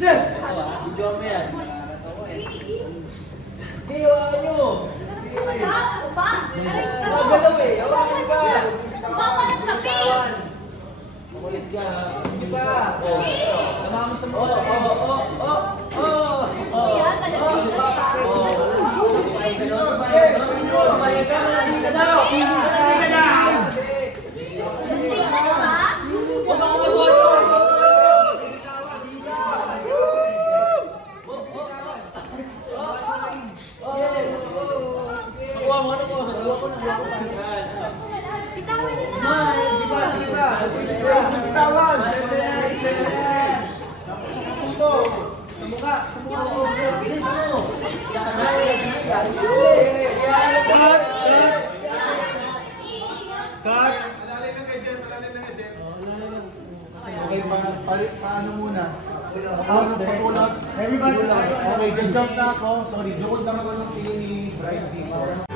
Sir! Video mo yan. Gayawa nyo! Magalaw eh! Hawakan ka! Makulit ka! Hindi ba? Tama mo sa mga! Pumaya ka! Malandi ka daw! Malandi ka na! Huwag ako matuwa mo! Bitawan niyo na ako! Bitawan! Sa mukha ko! Ganyan mo! Cut! Malalay lang kayo dyan, malalay lang kayo dyan. Okay, paano muna? Paano pag-ulap? Okay, jump na ako. Sorry, doon lang ako ng tingin ni Brian dito.